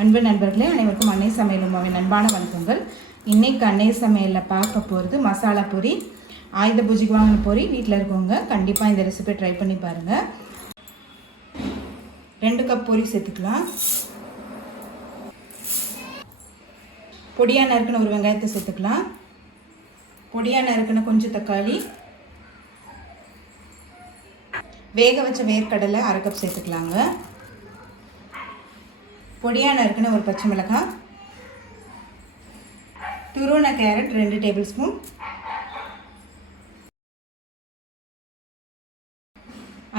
அன்பு நண்பர்களே, அனைவருக்கும் அன்னை சமையல் உமாவின் அன்பான வணக்கங்கள். இன்றைக்கி அன்னை சமையலில் பார்க்க போகிறது மசாலா பொரி. ஆயுத பூஜைக்கு வாங்கின பொரி வீட்டில் இருக்கவங்க கண்டிப்பாக இந்த ரெசிபி ட்ரை பண்ணி பாருங்கள். 2 கப் பொரி சேர்த்துக்கலாம். பொடியாக நறுக்கின ஒரு வெங்காயத்தை சேர்த்துக்கலாம். பொடியாக நறுக்கின கொஞ்சம் தக்காளி, வேக வச்ச வேர்க்கடலை 1/2 கப் சேர்த்துக்கலாங்க. பொடியாக நறுக்கின ஒரு பச்சை மிளகாய், துருவன கேரட் 2 டேபிள் ஸ்பூன்,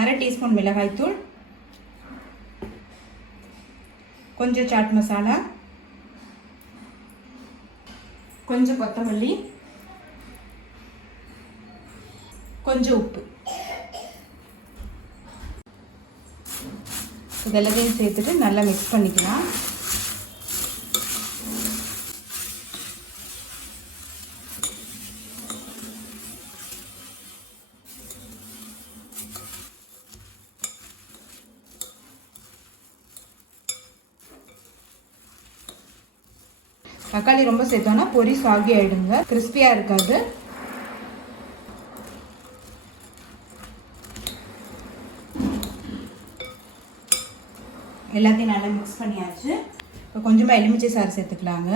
அரை டீஸ்பூன் மிளகாய்த்தூள், கொஞ்சம் சாட் மசாலா, கொஞ்சம் கொத்தமல்லி, கொஞ்சம் உப்பு. இதெல்லாத்தையும் சேர்த்துட்டு நல்லா மிக்ஸ் பண்ணிக்கலாம். தக்காளி ரொம்ப சேர்த்தோன்னா பொரி சாகி ஆகிடுங்க, கிறிஸ்பியாக இருக்காது. எல்லாத்தையும் நல்லா மிக்ஸ் பண்ணியாச்சு. இப்போ கொஞ்சமாக எலுமிச்சை சாறு சேர்த்துக்கலாங்க.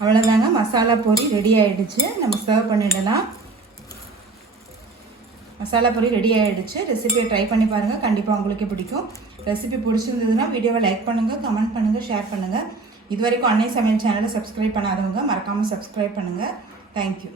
அவ்வளோதாங்க, மசாலா பொரி ரெடி ஆகிடுச்சு. நம்ம சர்வ் பண்ணிடலாம். மசாலா பொரி ரெடி ஆகிடுச்சு. ரெசிபியை ட்ரை பண்ணி பாருங்கள், கண்டிப்பாக உங்களுக்கே பிடிக்கும். ரெசிபி பிடிச்சிருந்ததுன்னா வீடியோவை லைக் பண்ணுங்கள், கமெண்ட் பண்ணுங்கள், ஷேர் பண்ணுங்கள். இது வரைக்கும் அன்னை சமையல் சேனலை சப்ஸ்கிரைப் பண்ணாதவங்க மறக்காமல் சப்ஸ்கிரைப் பண்ணுங்கள். தேங்க்யூ.